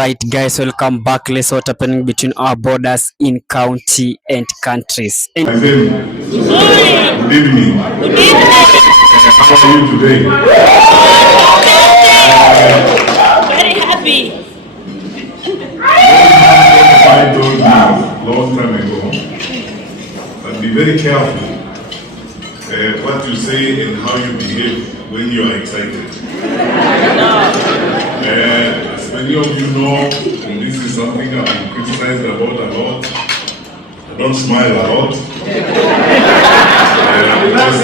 Alright guys, welcome back. Let's see what's happening between our borders in county and countries. Good evening. How are you today? Very happy. I told you a long time ago, but be very careful what you say and how you behave when you are excited. As many of you know, and this is something I've been criticized about a lot, I don't smile a lot. Because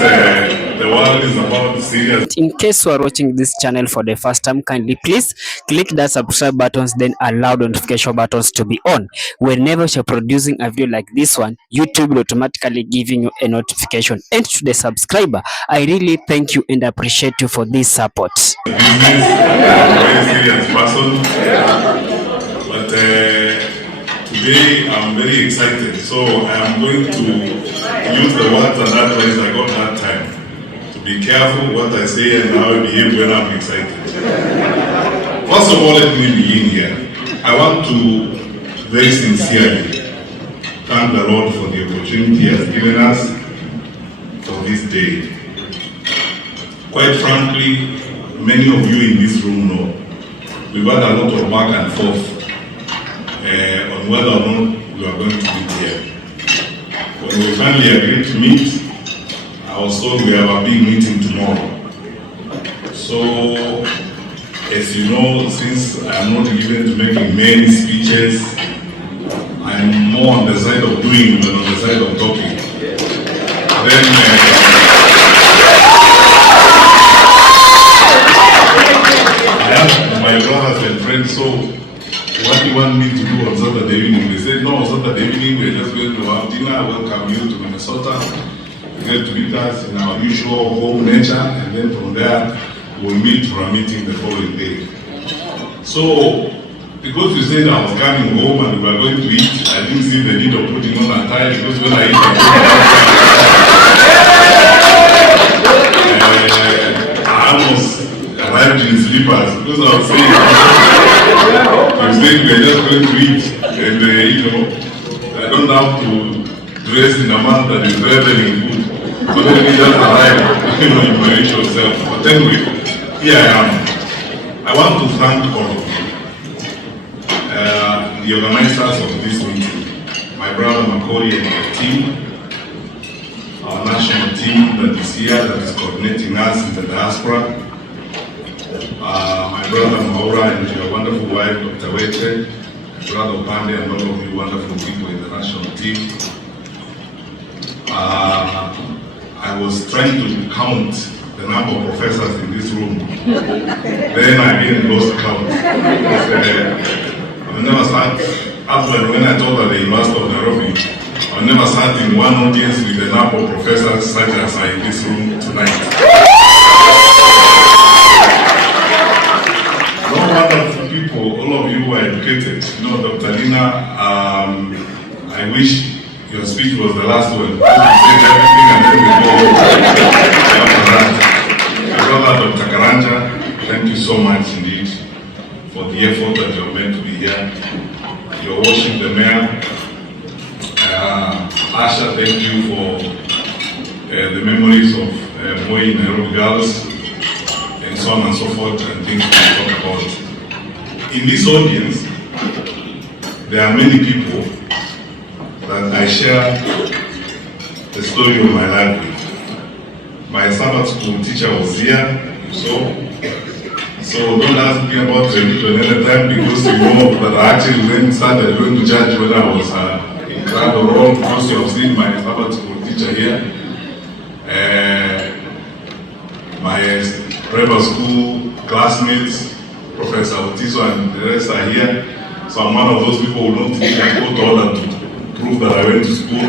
the world is about serious. In case you are watching this channel for the first time, kindly please click that subscribe buttons, then allow the notification buttons to be on. Whenever you're producing a video like this one, YouTube will automatically giving you a notification. And to the subscriber, I really thank you and appreciate you for this support. Business, I'm a very serious person, but today I'm very excited, so I'm going to use the words and advice I got that time. Be careful what I say and how I behave when I'm excited. First of all, let me begin here. I want to very sincerely thank the Lord for the opportunity He has given us for this day. Quite frankly, many of you in this room know we've had a lot of back and forth on whether or not we are going to meet here. When we finally agreed to meet, I was told we have a big meeting tomorrow. So, as you know, since I'm not given to making many speeches, I'm more on the side of doing than on the side of talking. Then, I asked my brothers and friends, so what do you want me to do on Saturday evening? They said, no, Saturday evening we're just going to have dinner, welcome you to Minnesota. Get to meet us in our usual home nature, and then from there we'll meet for a meeting the following day. So, because you said I was coming home and we were going to eat, I didn't see the need of putting on a tie, because when I eat I almost arrived in slippers, because I was saying you said we are just going to eat, and I don't have to dress in a manner that is reveling food. So let me just arrive, you manage yourself. But anyway, here I am. I want to thank all of you, the organizers of this meeting, my brother Makori and the team, our national team that is here, that is coordinating us in the diaspora, my brother Maura and your wonderful wife, Dr. Weche, brother Pande and all of you wonderful people in the national team. I was trying to count the number of professors in this room. Then I again lost count. I never sat, after when I taught at the University of Nairobi, I never sat in one audience with the number of professors such as are in this room tonight. No wonderful people, all of you were educated. You know, Dr. Lina, I wish your speech was the last one. You said everything and then we go after that. My brother Dr. Karanja, thank you so much indeed for the effort that you have made to be here. Your worship, the mayor, Asha, thank you for the memories of Moi Nairobi girls, and so on and so forth, and things we talk about. In this audience, there are many people that I share the story of my life with. My Sabbath school teacher was here, so don't ask me about religion any time, because you know that I actually went started going to church when I was in Crowd Rome, because you have seen my Sabbath school teacher here. My private school classmates, Professor Otiso and the rest are here. So I'm one of those people who don't need to go to order to prove that I went to school.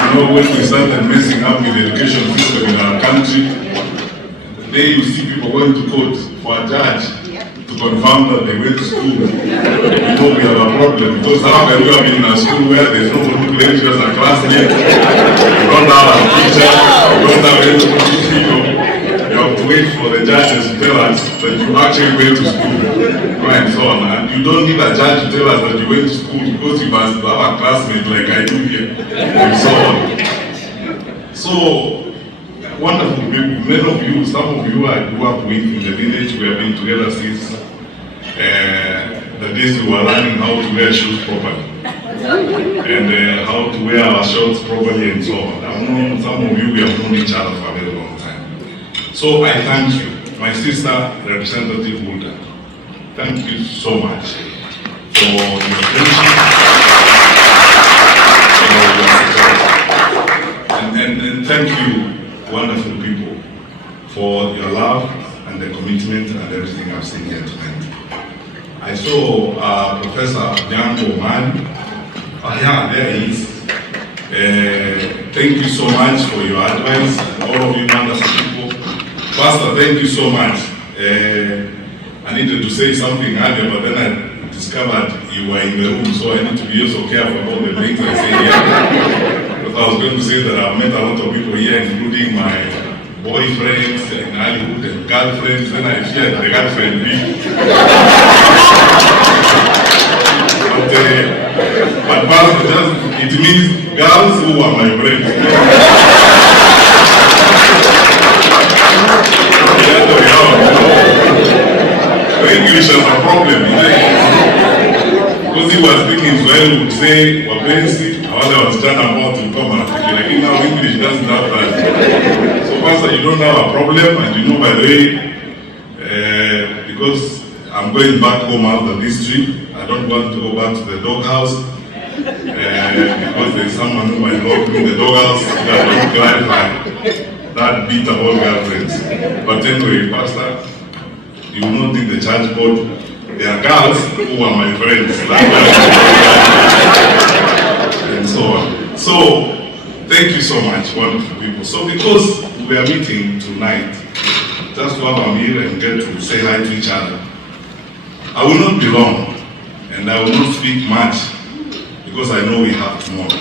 You know, when we started messing up with the education system in our country, the day you see people going to court for a judge to confirm that they went to school, you know we have a problem. Because how can you have been in a school where there's nobody who claims you as a classmate, you don't have a teacher, you don't have anybody, you have to wait for the judges to tell us that you actually went to school, right, and so on. And you don't need a judge to tell us that you went to school because you must have a classmate like I do here, and so on. So, wonderful people, many of you, some of you I grew up with in the village. We have been together since the days we were learning how to wear shoes properly. And how to wear our shorts properly and so on. I've known some of you, we have known each other for a very long time. So I thank you, my sister, Representative Mulder. Thank you so much for your friendship, and thank you, wonderful people, for your love and the commitment and everything I've seen here tonight. I saw Professor Nyango Man. Yeah, there he is. Thank you so much for your advice, all of you wonderful people. Pastor, thank you so much. I needed to say something earlier, but then I discovered you were in the room, so I need to be also careful about the things I say here. Because I was going to say that I've met a lot of people here, including my boyfriends and Hollywood and girlfriends, then I feared the girlfriend but it means girls who are my friends. English is a problem. Because he was speaking Swahili would say, wapenzi, wale wasichana ambao tulikuwa marafiki, lakini now English doesn't have that. So Pastor, you don't have a problem, and you know, by the way, because I'm going back home after this trip, I don't want to go back to the doghouse because there is someone who might lock me in the doghouse that don't clarify that bit about girlfriends. But anyway, Pastor, you will not think the church board. There are girls who are my friends, and so on. So, thank you so much, wonderful people. So, because we are meeting tonight, just to have a meal and get to say hi to each other, I will not be long, and I will not speak much, because I know we have tomorrow.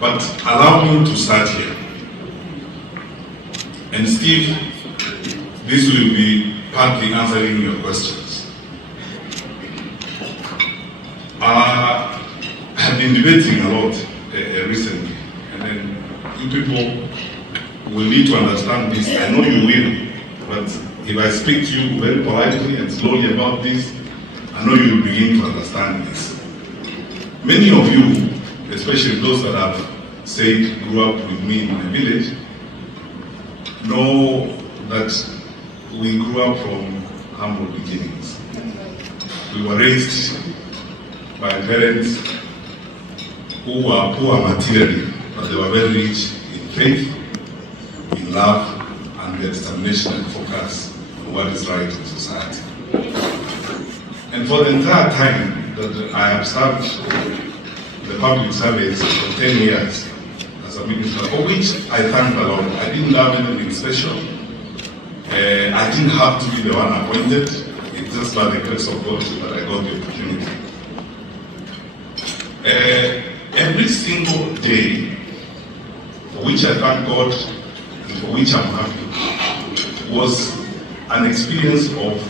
But allow me to start here. And Steve, this will be partly answering your questions. I have been debating a lot recently, and then you people will need to understand this. I know you will, but if I speak to you very politely and slowly about this, I know you will begin to understand this. Many of you, especially those that have said grew up with me in my village, know that we grew up from humble beginnings. We were raised by parents who were poor materially, but they were very rich in faith, in love, and their determination and focus on what is right in society. And for the entire time that I have served the public service for 10 years as a minister, for which I thank the Lord. I didn't have anything special. I didn't have to be the one appointed. It's just by the grace of God that I got the opportunity. Every single day, for which I thank God and for which I'm happy, was an experience of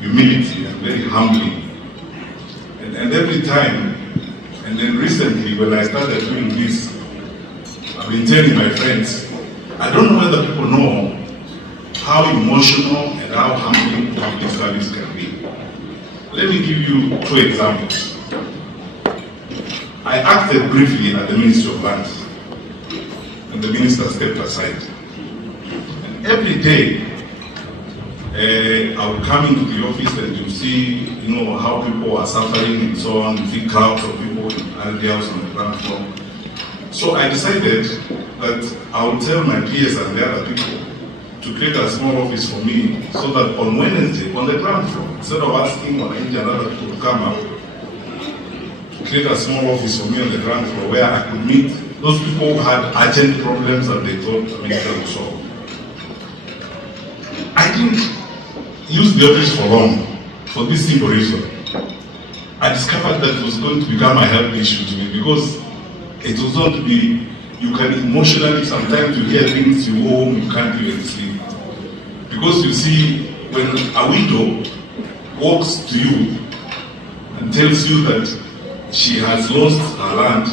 humility and very humbling. And every time, and then recently when I started doing this, I've been telling my friends, I don't know whether people know how emotional and how humbling public service can be. Let me give you 2 examples. I acted briefly at the Ministry of Lands, and the minister stepped aside. And every day, I would come into the office and you see, how people are suffering and so on. You see crowds of people in areas on the ground floor. So I decided that I would tell my peers and the other people to create a small office for me, so that on Wednesday, on the ground floor, instead of asking one and other people to come up, create a small office for me on the ground floor where I could meet those people who had urgent problems that they thought the minister would solve. I didn't use the office for long, for this simple reason. I discovered that it was going to become a health issue to me, because it was going to be, you can emotionally, sometimes you hear things, you go home, you can't even sleep. Because you see, when a widow walks to you and tells you that she has lost her land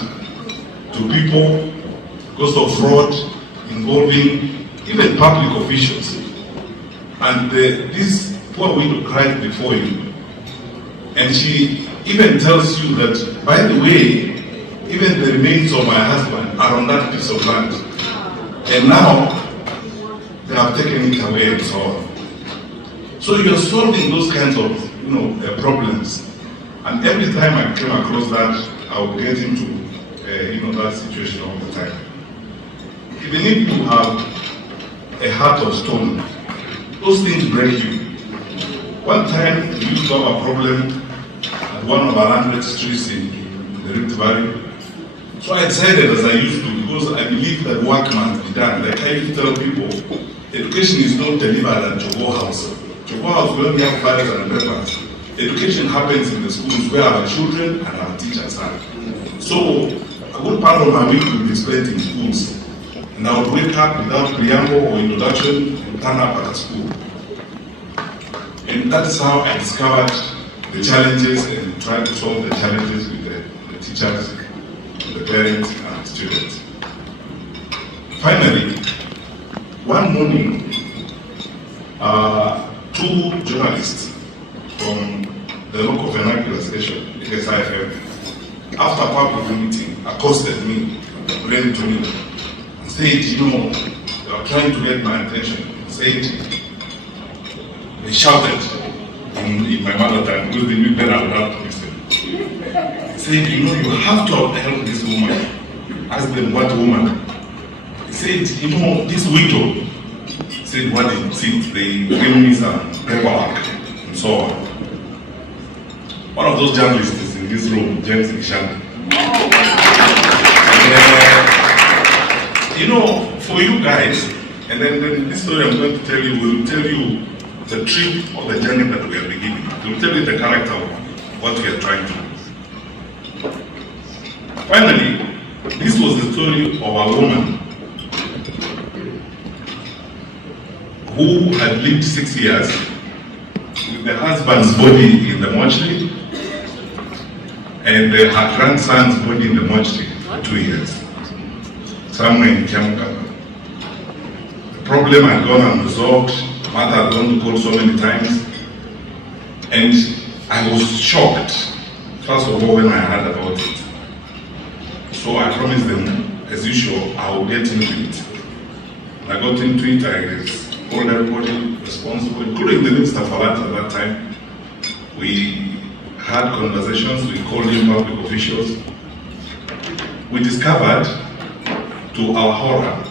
to people because of fraud involving even public officials, and this poor widow cried before you, and she even tells you that, by the way, even the remains of my husband are on that piece of land, and now they have taken it away and so on. So you're solving those kinds of problems, and every time I came across that, I would get into that situation all the time. Even if you have a heart of stone, those things break you. One time we used to have a problem at one of our landed streets in the Rift Valley. So I decided, as I used to, because I believe that work must be done. Like I used to tell people, education is not delivered at Jogo House. Jogo House, we only have files and papers. Education happens in the schools where our children and our teachers are. So a good part of my week would be spent in schools. And I would wake up without preamble or introduction and turn up at school. And that's how I discovered the challenges and tried to solve the challenges with the teachers, the parents, and the students. Finally, one morning, two journalists from the local vernacular station, SIFM, after a public meeting, accosted me, ran to me, and said, they are trying to get my attention. They shouted in my mother tongue, because they knew better I would have to listen. They said, you have to help this woman. Ask them, what woman? He said, this widow said what it seems. They gave me some paperwork and so on. One of those journalists is in this room, James Kishan. For you guys, and then this story I'm going to tell you will tell you the trip or the journey that we are beginning. It will tell you the character of what we are trying to do. Finally, this was the story of a woman who had lived 6 years with the husband's body in the mortuary and her grandson's body in the mortuary for 2 years, somewhere in Kiamuka. The problem had gone unresolved. Mother had gone to court so many times, and I was shocked, first of all, when I heard about it. So I promised them, as usual, I will get into it. When I got into it, I called everybody responsible, including the Minister for Land at that time. We had conversations, we called in public officials. We discovered, to our horror,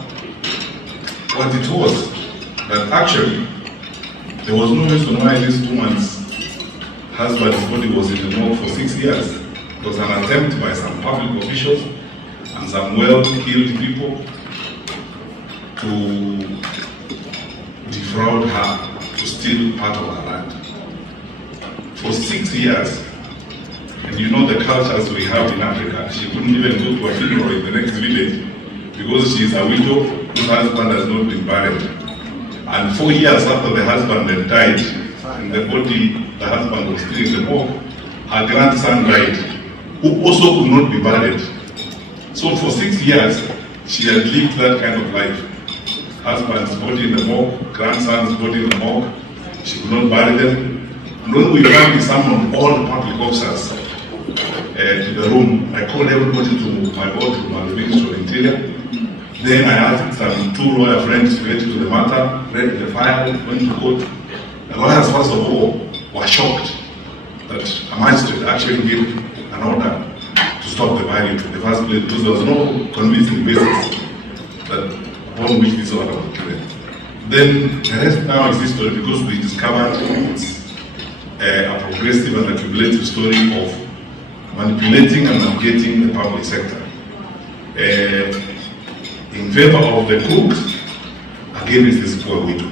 what it was, that actually there was no reason why this woman's husband's body was in the morgue for 6 years. It was an attempt by some public officials and some well-heeled people to defraud her, to steal part of her land. For 6 years, and the cultures we have in Africa, she couldn't even go to a funeral in the next village because she is a widow whose husband has not been buried. And 4 years after the husband had died, and the husband was still in the morgue, her grandson died, who also could not be buried. So for 6 years, she had lived that kind of life. Husband's body in the morgue, grandson's body in the morgue, she could not bury them. And when we finally summoned all the public officers to the room, I called everybody to my boardroom at the Ministry of Interior. Then I asked some 2 lawyer friends to get into the matter, read the file, went to court. The lawyers, first of all, were shocked that a magistrate actually gave an order to stop the burying in the first place, because there was no convincing basis upon which this order was given. Then the rest now is history, because we discovered it's a progressive and accumulative story of manipulating and navigating the public sector in favor of the crooks against this poor widow.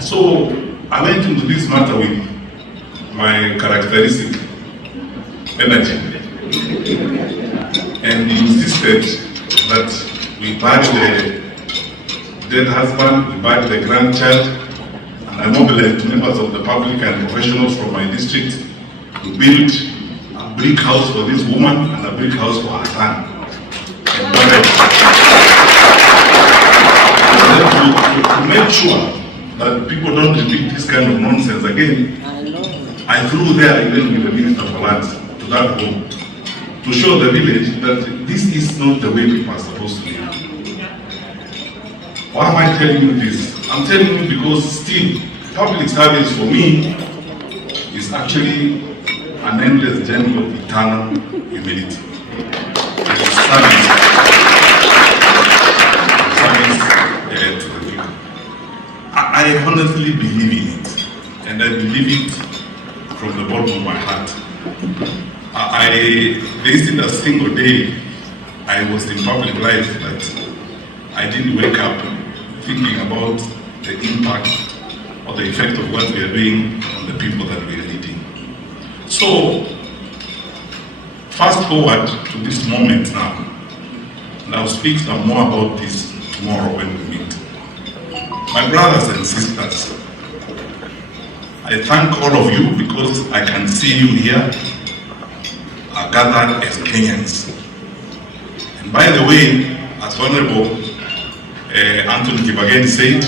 So I went into this matter with my characteristic energy and insisted that we bury the dead husband, we bury the grandchild, and I mobilized members of the public and professionals from my district to build a brick house for this woman and a brick house for her son. To make sure that people don't repeat this kind of nonsense again, I flew there even with the Minister for Lands to that home to show the village that this is not the way people are supposed to live. Why am I telling you this? I'm telling you because still, public service for me is actually an endless journey of eternal humility. To the people. I honestly believe in it, and I believe it from the bottom of my heart. There isn't a single day I was in public life that I didn't wake up thinking about the impact or the effect of what we are doing on the people that we are leading. So, fast forward to this moment now, and I'll speak some more about this tomorrow when we meet. My brothers and sisters, I thank all of you because I can see you here are gathered as Kenyans. And by the way, as Honorable Anthony Kibageni said,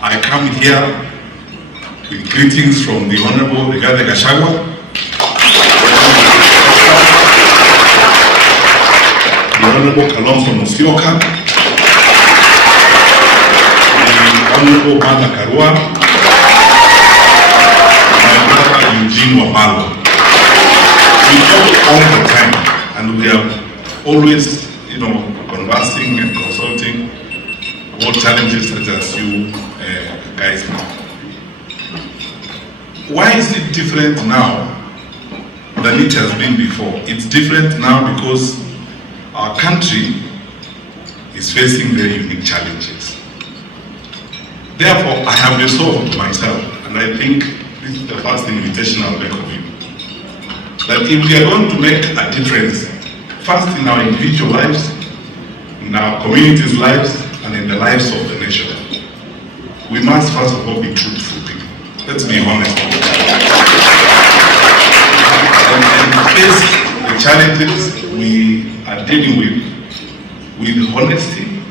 I come here with greetings from the Honorable Rigathi Gachagua, the Honorable Kalonzo Musyoka, the Honorable Martha Karua, my brother Eugene Wamalo. We talk all the time, and we are always, conversing and consulting about challenges such as you guys know. Why is it different now than it has been before? It's different now because our country is facing very unique challenges. Therefore, I have resolved myself, and I think this is the first invitation I'll make of you, that if we are going to make a difference, first in our individual lives, in our communities' lives, and in the lives of the nation, we must first of all be truthful people. Let's be honest. And face the challenges we are dealing with honesty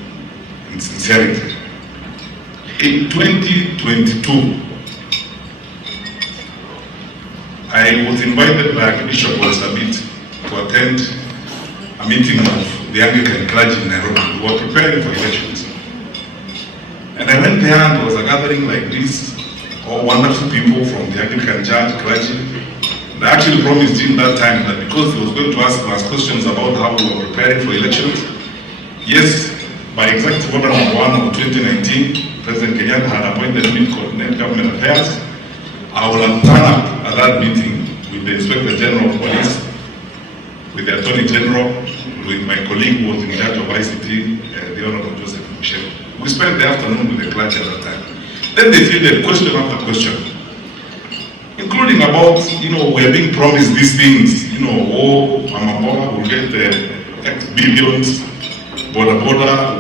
and sincerity. In 2022, I was invited by Bishop Sabit to attend a meeting of the Anglican clergy in Nairobi. We were preparing for elections. And I went there and there was a gathering like this, all wonderful people from the Anglican church, clergy. And I actually promised him that time that because he was going to ask us questions about how we were preparing for elections, yes, by executive order number 1 of 2019, President Kenyatta had appointed me to coordinate government affairs. I will turn up at that meeting with the Inspector General of Police, with the Attorney General, with my colleague who was in charge of ICT, the Honorable Joseph Michel. We spent the afternoon with the clergy at that time. Then they fielded question after question, including about, we are being promised these things, Mama Bola will get X billions, Boda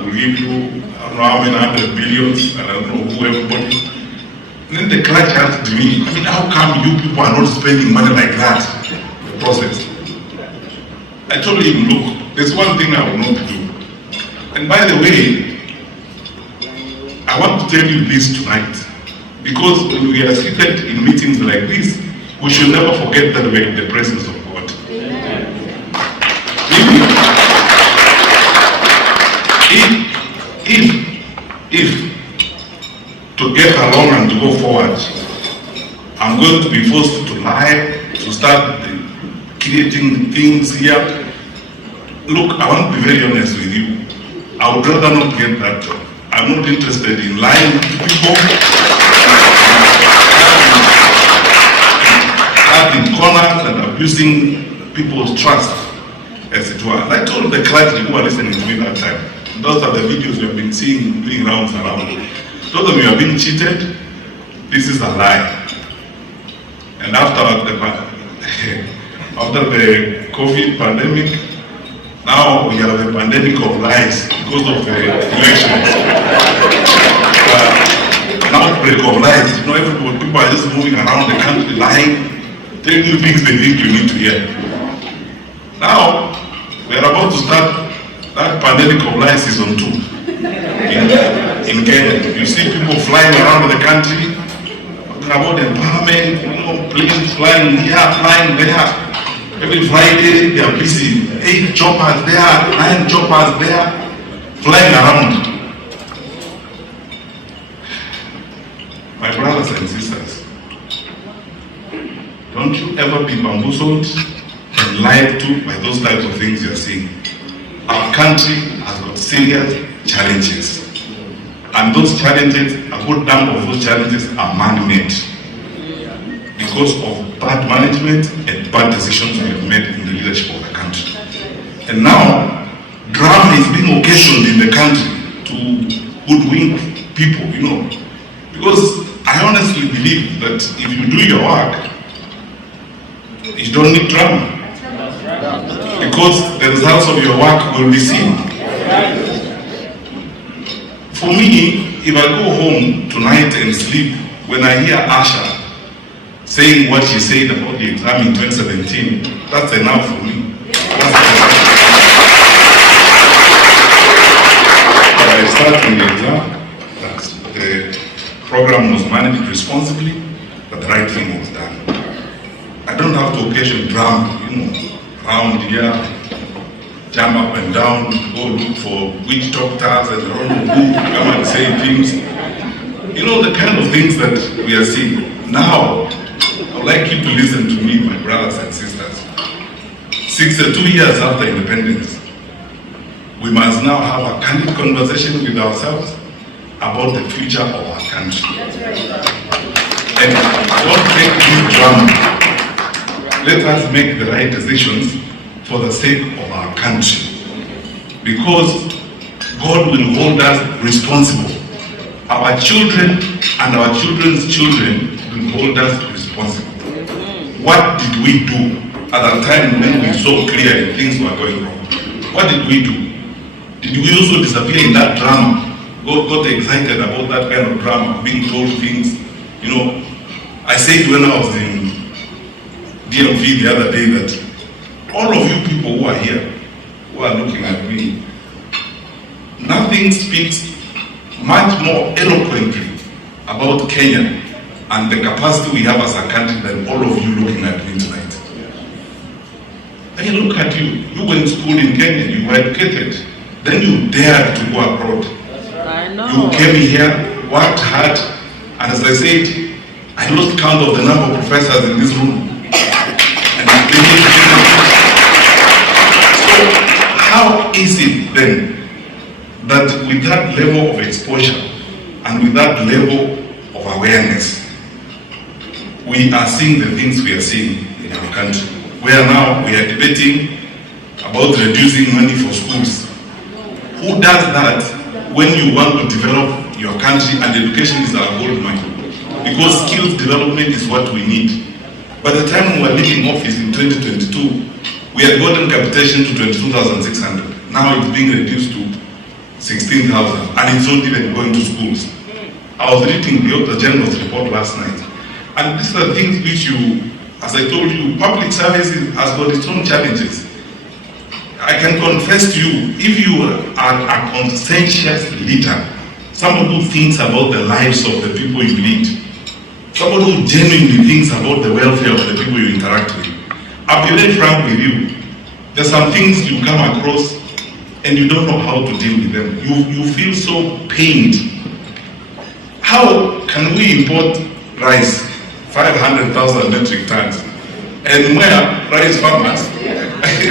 will give you, I don't know how many hundred billions, and I don't know who everybody. And then the clergy asked me, how come you people are not spending money like that, the process? I told him, look, there's one thing I will not do. And by the way, I want to tell you this tonight, because when we are seated in meetings like this, we should never forget that we are in the presence of God. If to get along and to go forward, I'm going to be forced to lie, to start creating things here. Look, I want to be very honest with you. I would rather not get that job. I'm not interested in lying to people, having corners and abusing people's trust, as it were. And I told the clergy who were listening to me that time, those are the videos we have been seeing doing rounds around. Those of you have been cheated, this is a lie. And after the COVID pandemic, now we have a pandemic of lies because of the elections. an outbreak of lies. You know, everybody, people are just moving around the country lying, telling you things they think you need to hear. Now, we are about to start that pandemic of lies season 2 in Kenya. You see people flying around the country, talking about empowerment, you know, planes flying here, flying there. Every Friday they are busy. 8 choppers there, 9 choppers there, flying around. My brothers and sisters, don't you ever be bamboozled and lied to by those types of things you are seeing. Our country has got serious challenges. And those challenges, a good number of those challenges are man-made because of bad management and bad decisions we have made in the leadership of the country. And now, drama is being occasioned in the country to hoodwink people, you know. Because I honestly believe that if you do your work, you don't need drama. Because the results of your work will be seen. For me, if I go home tonight and sleep, when I hear Asha saying what she said about the exam in 2017, that's enough for me. But I start from the exam, that the program was managed responsibly, that the right thing was done. I don't have to occasion drama, you know, around here, jump up and down, go look for witch doctors and I don't know who come and say things. You know, the kind of things that we are seeing. Now, I would like you to listen to me, my brothers and sisters. 62 years after independence, we must now have a candid conversation with ourselves about the future of our country. And don't take this drama. Let us make the right decisions for the sake of our country. Because God will hold us responsible. Our children and our children's children will hold us responsible. What did we do at a time when we saw clearly things were going wrong? What did we do? Did we also disappear in that drama? Got excited about that kind of drama, being told things. You know, I said when I was in DMV the other day that all of you people who are here, who are looking at me, nothing speaks much more eloquently about Kenya and the capacity we have as a country than all of you looking at me tonight. I look at you, you went to school in Kenya, you were educated, then you dared to go abroad. I know. You came here, worked hard, and as I said, I lost count of the number of professors in this room. So how is it then that with that level of exposure and with that level of awareness, we are seeing the things we are seeing in our country? Where now we are debating about reducing money for schools. Who does that when you want to develop your country and education is our gold mine? Because skills development is what we need. By the time we were leaving office in 2022, we had gotten capitation to 22,600. Now it's being reduced to 16,000 and it's not even going to schools. I was reading the Auditor General's report last night. And these are things which you, as I told you, public services has got its own challenges. I can confess to you, if you are a conscientious leader, someone who thinks about the lives of the people you lead, someone who genuinely thinks about the welfare of the people you interact with, I'll be very frank with you. There's some things you come across and you don't know how to deal with them. You feel so pained. How can we import rice, 500,000 metric tons, and where rice farmers? I mean,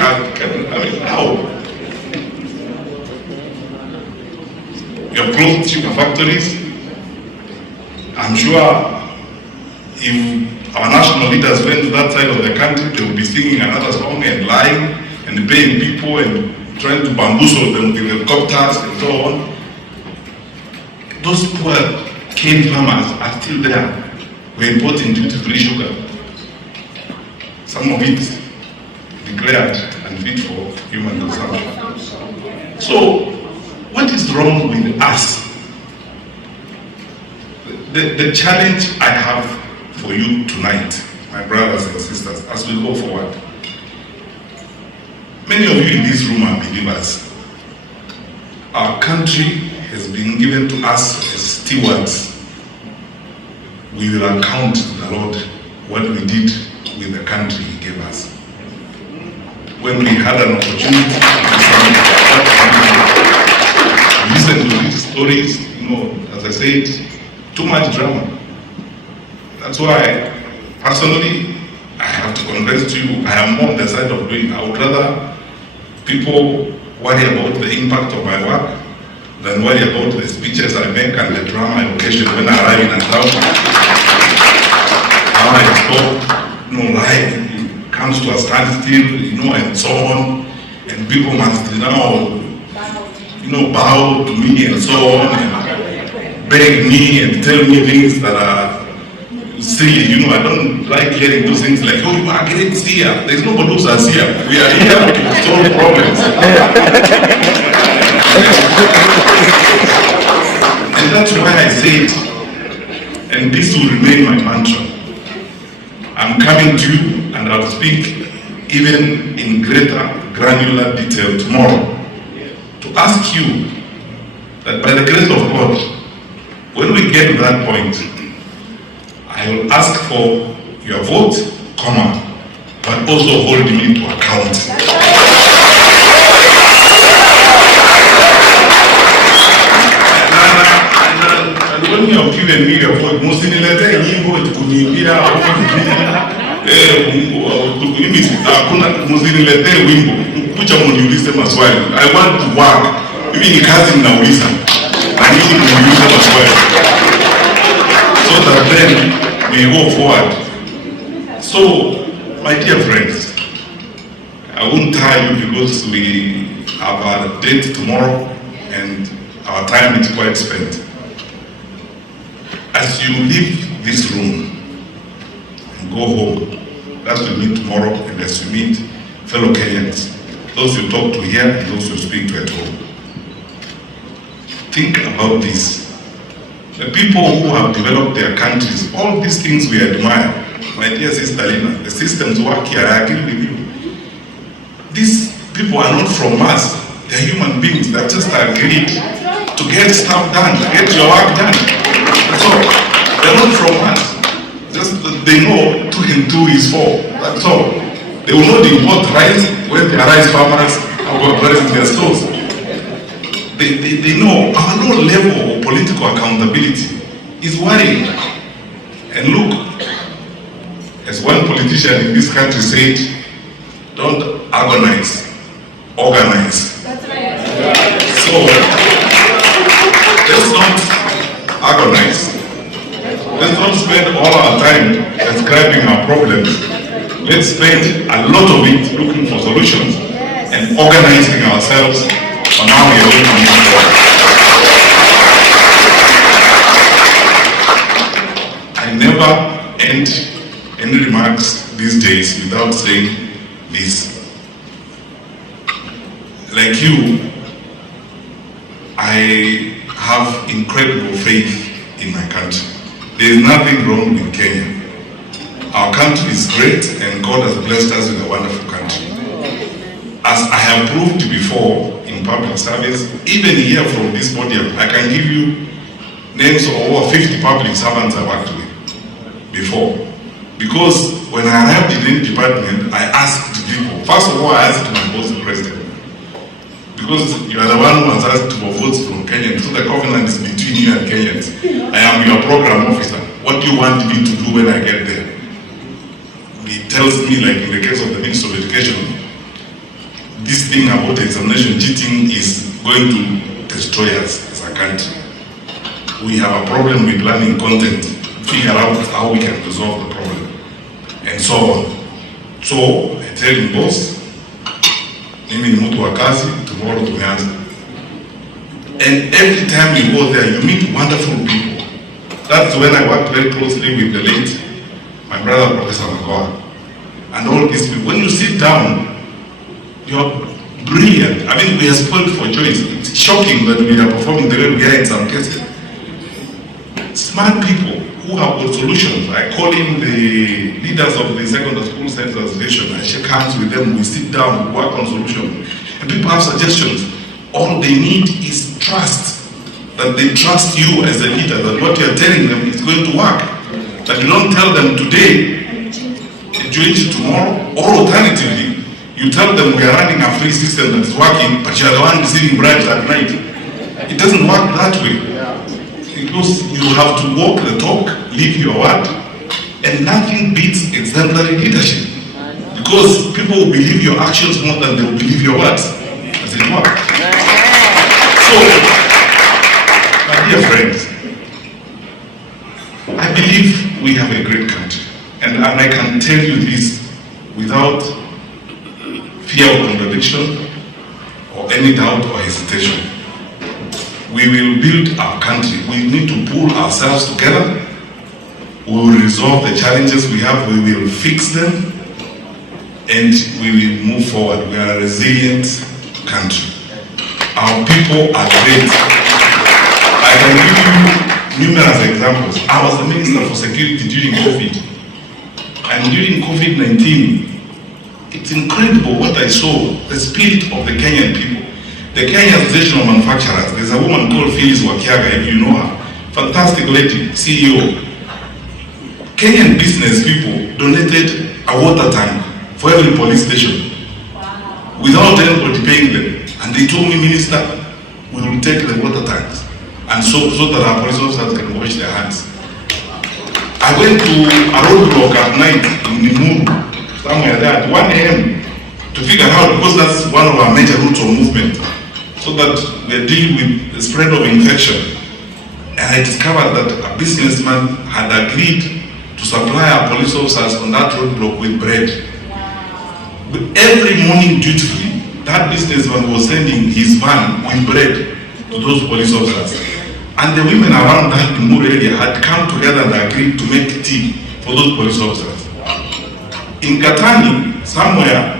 how? You have closed sugar factories. I'm sure if our national leaders went to that side of the country, they would be singing another song and lying and paying people and trying to bamboozle them with helicopters and so on. Those poor cane farmers are still there. We're importing duty-free sugar. Some of it declared unfit for human consumption. So, what is wrong with us? the challenge I have for you tonight, my brothers and sisters, as we go forward. Many of you in this room are believers. Our country has been given to us as stewards. We will account to the Lord what we did with the country He gave us. When we had an opportunity to listen to these stories, as I said, too much drama. That's why, personally, I have to confess to you, I am more on the side of doing. I would rather people worry about the impact of my work than worry about the speeches I make and the drama I occasion when I arrive in a town. How I talk, life comes to a standstill, and so on, and people must now, bow to me and so on, and beg me and tell me things that are silly. I don't like hearing those things like, oh, you are great seer. There's nobody who's a seer. We are here to solve problems. And that's why I said, and this will remain my mantra, I'm coming to you and I'll speak even in greater granular detail tomorrow to ask you that by the grace of God, when we get to that point, I will ask for your vote, but also hold me to account. And when you have given me your vote, musinilete nyimbo kuniimbia musinilete wimbo kucha muniulize maswali. I want to work. Mimi ni kazi ninauliza. Na nini muniulize maswali? So that then we go forward. So, my dear friends, I won't tire you because we have a date tomorrow and our time is quite spent. As you leave this room and go home, that's we meet tomorrow, and as you meet fellow Kenyans, those you talk to here and those you speak to at home, think about this. The people who have developed their countries, all these things we admire. My dear sister Lina, the systems work here, I agree with you. These people are not from us. They're human beings that just agreed to get stuff done, to get your work done. That's all. They're not from us. Just they know 2 and 2 is 4. That's all. They will not import rice when their rice farmers are organizing their stores. They know our low level of political accountability is worrying. And look, as one politician in this country said, don't agonize, organize. That's right. So, let's not agonize. Let's not spend all our time describing our problems. Let's spend a lot of it looking for solutions and organizing ourselves on how we are going to move forward. I never end any remarks these days without saying this. Like you, I have incredible faith in my country. There is nothing wrong with Kenya. Our country is great and God has blessed us with a wonderful country. As I have proved before in public service, even here from this podium, I can give you names of over 50 public servants I worked with before. Because when I arrived in any department, I asked people. First of all, I asked my boss, the president. Because you are the one who has asked for votes from Kenyans. So the covenant is between you and Kenyans. I am your program officer. What do you want me to do when I get there? He tells me, like in the case of the Minister of Education, this thing about examination cheating is going to destroy us as a country. We have a problem with learning content. Figure out how we can resolve the problem. And so on. So, I tell him, boss, mimi ni mtu wa kazi, tomorrow tumeanza. And every time you go there, you meet wonderful people. That's when I worked very closely with the late, my brother, Professor Magoa. And all these people. When you sit down, you're brilliant. I mean, we are spoiled for choice. It's shocking that we are performing the way we are in some cases. smart people who have got solutions. I call in the leaders of the Secondary School Center Association. I shake hands with them, we sit down, we work on solutions. And people have suggestions. All they need is trust. That they trust you as a leader, that what you're telling them is going to work. That you don't tell them today, change tomorrow, or alternatively, you tell them we are running a free system that is working, but you're the one receiving bribes at night. It doesn't work that way. Because you have to walk the talk, live your word, and nothing beats exemplary leadership. Because people will believe your actions more than they will believe your words. As it works. So, my dear friends, I believe we have a great country. And I can tell you this without fear of contradiction or any doubt or hesitation. We will build our country. We need to pull ourselves together. We will resolve the challenges we have. We will fix them. And we will move forward. We are a resilient country. Our people are great. I can give you numerous examples. I was the Minister for Security during COVID. And during COVID-19, it's incredible what I saw, the spirit of the Kenyan people. The Kenya Association of Manufacturers, there's a woman called Phyllis Wakiaga, if you know her, fantastic lady, CEO. Kenyan business people donated a water tank for every police station. Wow. Without anybody paying them. And they told me, Minister, we will take the water tanks, and so that our police officers can wash their hands. I went to a roadblock at night in Nimuru, somewhere there at 1 a.m. to figure out, because that's one of our major routes of movement, so that we're dealing with the spread of infection. And I discovered that a businessman had agreed to supply our police officers on that roadblock with bread. But every morning, dutifully, that businessman was sending his van with bread to those police officers. And the women around that Nimuru area had come together and agreed to make tea for those police officers. In Katani, somewhere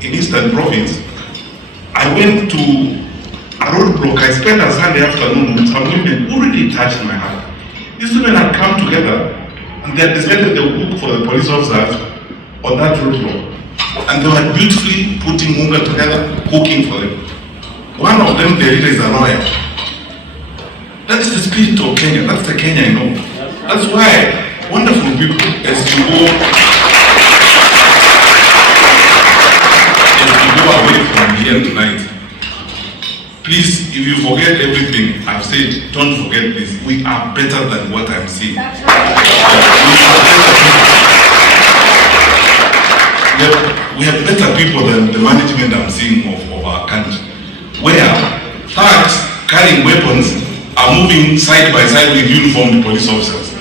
in Eastern Province, I went to a roadblock. I spent a Sunday afternoon with some women who really touched my heart. These women had come together and they had decided they would cook for the police officers on that roadblock. And they were beautifully putting hunger together, cooking for them. One of them, the leader, is a lawyer. That's the spirit of Kenya. That's the Kenya I know. That's why wonderful people, as you go away from here tonight, please, if you forget everything I've said, don't forget this. We are better than what I'm seeing. We have better people than the management I'm seeing of our country, where thugs carrying weapons are moving side by side with uniformed police officers.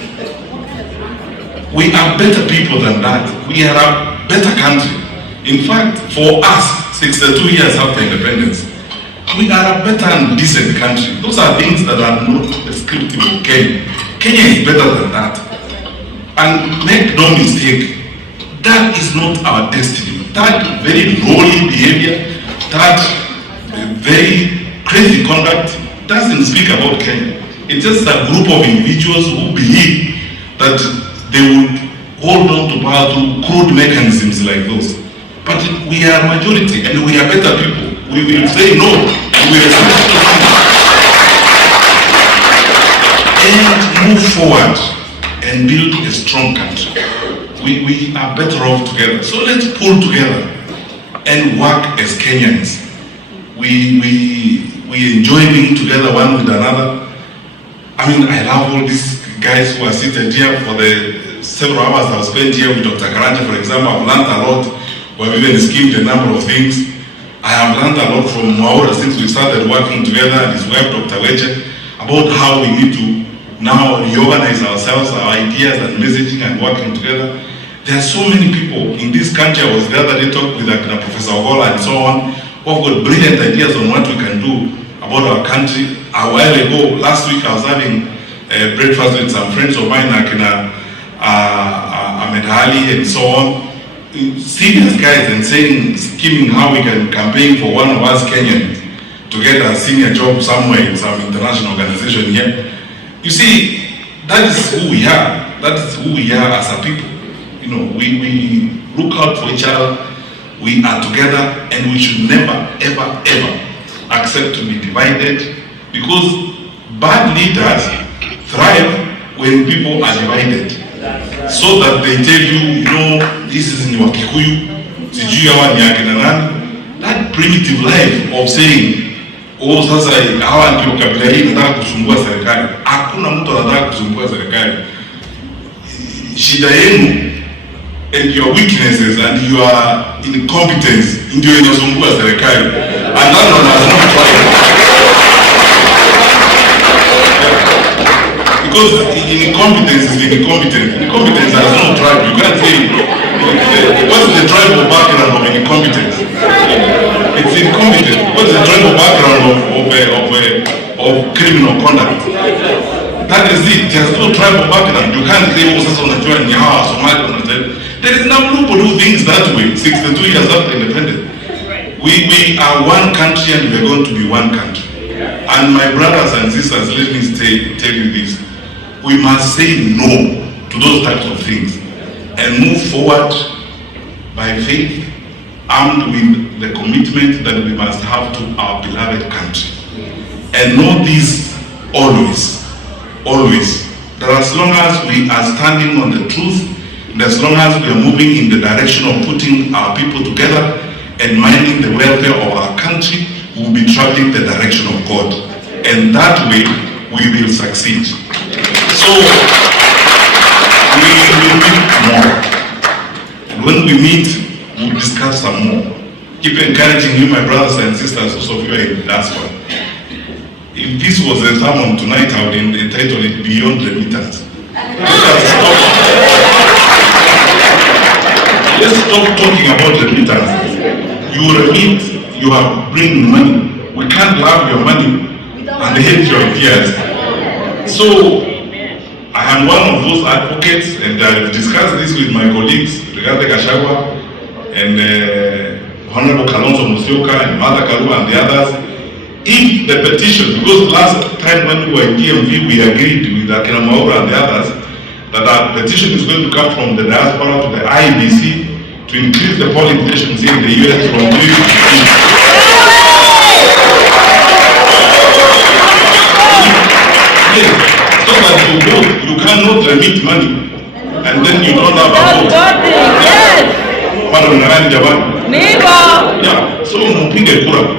We are better people than that. We are a better country. In fact, for us, 62 years after independence, we are a better and decent country. Those are things that are not descriptive of Kenya. Kenya is better than that. And make no mistake, that is not our destiny. That very lowly behavior, that very crazy conduct, doesn't speak about Kenya. It's just a group of individuals who believe that they would hold on to power through crude mechanisms like those. But we are majority and we are better people. We will say no and we will and move forward and build a strong country. We are better off together. So let's pull together and work as Kenyans. We enjoy being together one with another. I mean, I love all these guys who are seated here. For the several hours I've spent here with Dr. Karanja, for example, I've learned a lot. We have even skimmed a number of things. I have learned a lot from Maura since we started working together and his wife, Dr. Weche, about how we need to now reorganize ourselves, our ideas and messaging and working together. There are so many people in this country. I was the other day talking with Professor Ogola and so on, who have got brilliant ideas on what we can do about our country. A while ago, last week, I was having breakfast with some friends of mine, like Ahmed Ali and so on, serious guys, and saying, scheming how we can campaign for one of us Kenyans to get a senior job somewhere in some international organization here. You see, That is who we are. That is who we are as a people. You know, we look out for each other. We are together, and we should never, ever, ever accept to be divided, because bad leaders thrive when people are divided, so that they tell you, you know, this is in your Kikuyu, that primitive life of saying, oh, sasa hawa ndio kabila hii nataka kusumbua serikali. Hakuna mtu anataka kusumbua serikali. Shida yenu and your weaknesses and your incompetence ndio inasumbua serikali. And that one has not tried. Because incompetence is incompetence. Incompetence has no tribe. You can't say what's the tribal background of incompetence. It's incompetence. What's the tribal background of criminal conduct? That is it. There's no tribal background. You can't say also Somali, Somali. There is no nobody who thinks that way. 62 years after independence, we are one country, and we are going to be one country. And my brothers and sisters, let me tell you this: we must say no to those types of things and move forward by faith, armed with the commitment that we must have to our beloved country. And know this always, always, that as long as we are standing on the truth, and as long as we are moving in the direction of putting our people together and minding the welfare of our country, we will be traveling the direction of God. And that way, we will succeed. So, we will meet more. And when we meet, we'll discuss some more. Keep encouraging you, my brothers and sisters, those of you are in the diaspora. If this was a sermon tonight, I would entitle it Beyond Remittance. Let's stop talking about remittance. You remit, you are bringing money. We can't love your money and hate your fears. So, I am one of those advocates, and I've discussed this with my colleagues, Regate Gashagwa, and Honorable Kalonzo Musyoka, and Mother Kalu, and the others. If the petition, because last time when we were in DMV, we agreed with Akina Maura and the others, that our petition is going to come from the diaspora to the IBC to increase the polling stations in the US from 3 to 15. Yes, so that you vote, you cannot remit money, and then you don't have a vote. Yeah, so mpige kura.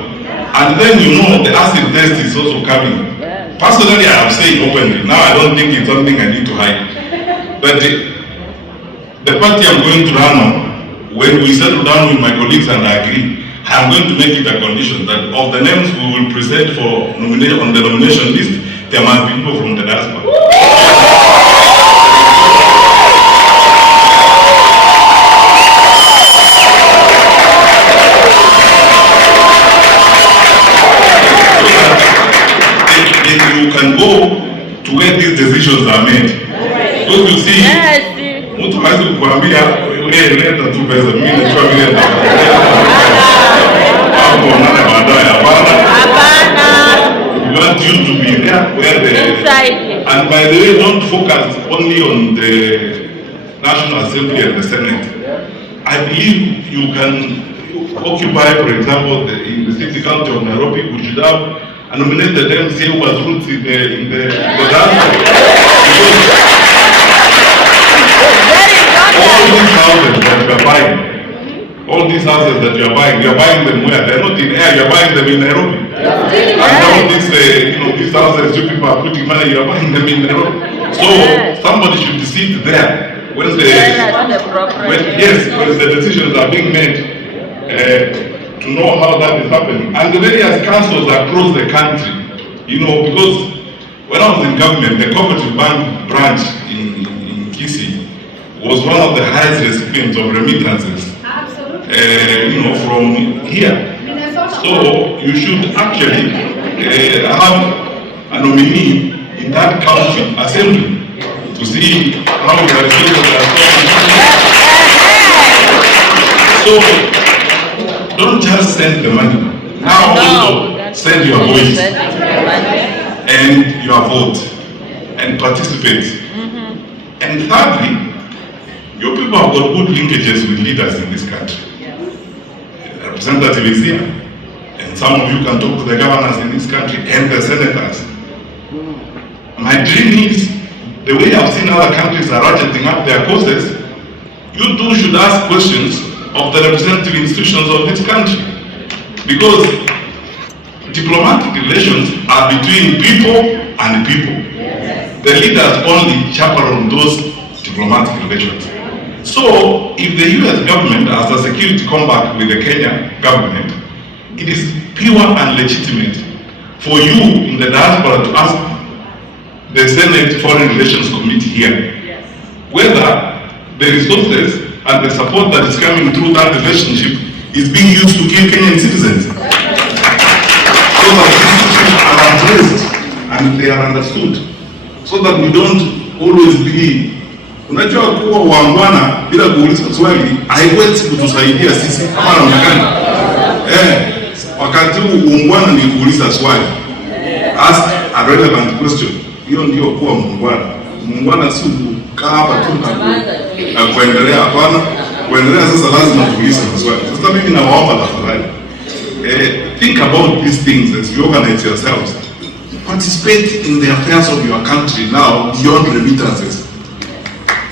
And then you know the acid test is also coming. Personally, I have said openly, now I don't think it's something I need to hide. But the party I'm going to run on, when we settle down with my colleagues and I agree, I'm going to make it a condition that of the names we will present for nomination on the nomination list, there must be people from the diaspora. You can go to where these decisions are made. Because you see, mtu hawezi kukuambia leta tu pesa, mimi nachukua vile hapo nana baadaye. Hapana. We want you to be there where the inside. And by the way, don't focus only on the National Assembly and the Senate. I believe you can occupy, for example, in the city county of Nairobi, we should have nominated them, say who was roots in the dance. All these houses that you are buying, you are buying them where? They are not in air, you are buying them in Nairobi. And all these, these houses you people are putting money, you are buying them in Nairobi. So somebody should sit there when the decisions are being made. To know how that is happening. And the various councils across the country, because when I was in government, the cooperative bank branch in Kisii was one of the highest recipients of remittances. Absolutely. From here. So you should actually have a nominee in that county assembly to see how the resources are spent. So don't just send the money. Now also send your voice and your vote. and participate. And thirdly, your people have got good linkages with leaders in this country. The representative is here, and some of you can talk to the governors in this country and the senators. My dream is, the way I've seen other countries are ratcheting up their courses, you too should ask questions of the representative institutions of this country. Because diplomatic relations are between people and people. The leaders only chaperone those diplomatic relations. So, if the US government has a security compact with the Kenya government, it is pure and legitimate for you in the diaspora to ask the Senate Foreign Relations Committee here whether the resources and the support that is coming through that relationship is being used to kill Kenyan citizens. So that these issues are addressed and they are understood. So that we don't always be, unajua kuwa uangwana bila kuuliza swali haiwezi kutusaidia sisi kama namna. Wakati uungwana ni kuuliza swali. Ask a relevant question. Hiyo ndio kuwa muungwana. Muungwana si kukaa hapa tu na kuendelea, hapana. Kuendelea sasa lazima tuulize maswali. Sasa mimi nawaomba tafadhali, think about these things as you organize yourselves. Participate in the affairs of your country now beyond remittances.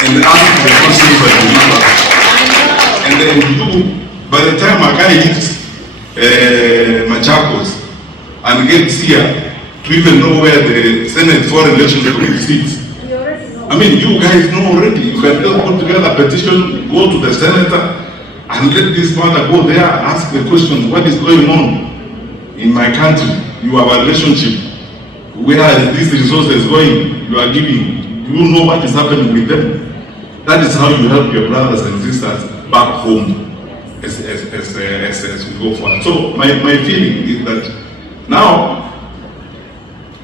And ask the questions that you need to ask. And then you, by the time a guy hits Machakos and gets here, to even know where the Senate Foreign Relations Committee sits. I mean, you guys know already. You can just put together a petition, go to the senator, and let this matter go there, ask the question, what is going on in my country? You have a relationship. Where is these resources going? You are giving. Do you know what is happening with them? That is how you help your brothers and sisters back home as we go forward. So my feeling is that now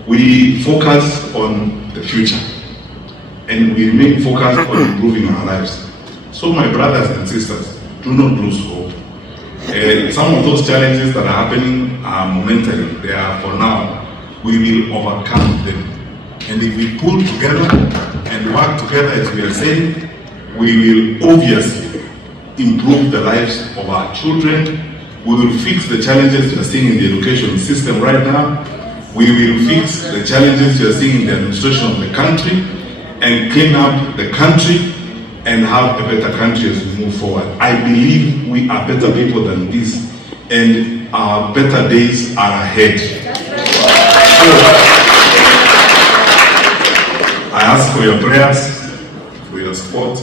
we focus on the future and we remain focused on improving our lives. So my brothers and sisters, do not lose hope. Some of those challenges that are happening are momentary. They are for now. We will overcome them. And if we pull together and work together, as we are saying, we will obviously improve the lives of our children. We will fix the challenges we are seeing in the education system right now. We will fix the challenges we are seeing in the administration of the country and clean up the country and have a better country as we move forward. I believe we are better people than this, and our better days are ahead. So, I ask for your prayers, for your support.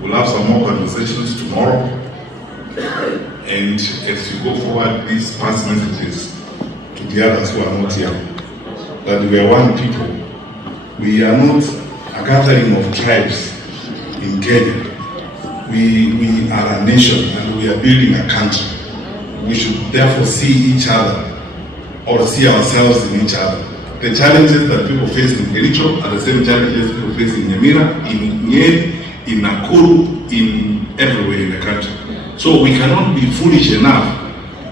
We'll have some more conversations tomorrow. And as you go forward, these past messages to the others who are not here, that we are one people. We are not a gathering of tribes in Kenya. We are a nation and we are building a country. We should therefore see each other or see ourselves in each other. The challenges that people face in Kericho are the same challenges people face in Nyamira, in Nyeri, in Nakuru, in everywhere in the country. So we cannot be foolish enough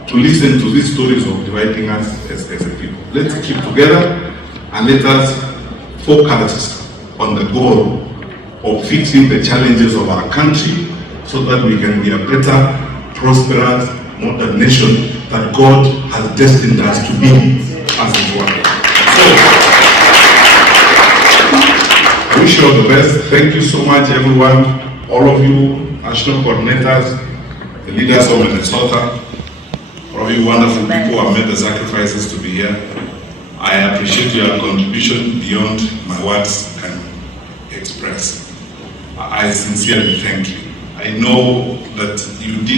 to listen to these stories of dividing us as a people. Let's keep together and let us focus on the goal of fixing the challenges of our country so that we can be a better, prosperous, modern nation that God has destined us to be as it were. So, I wish you all the best. Thank you so much, everyone, all of you, national coordinators, the leaders of Minnesota, all of you wonderful people who have made the sacrifices to be here. I appreciate your contribution beyond my words can express. I sincerely thank you. I know that you did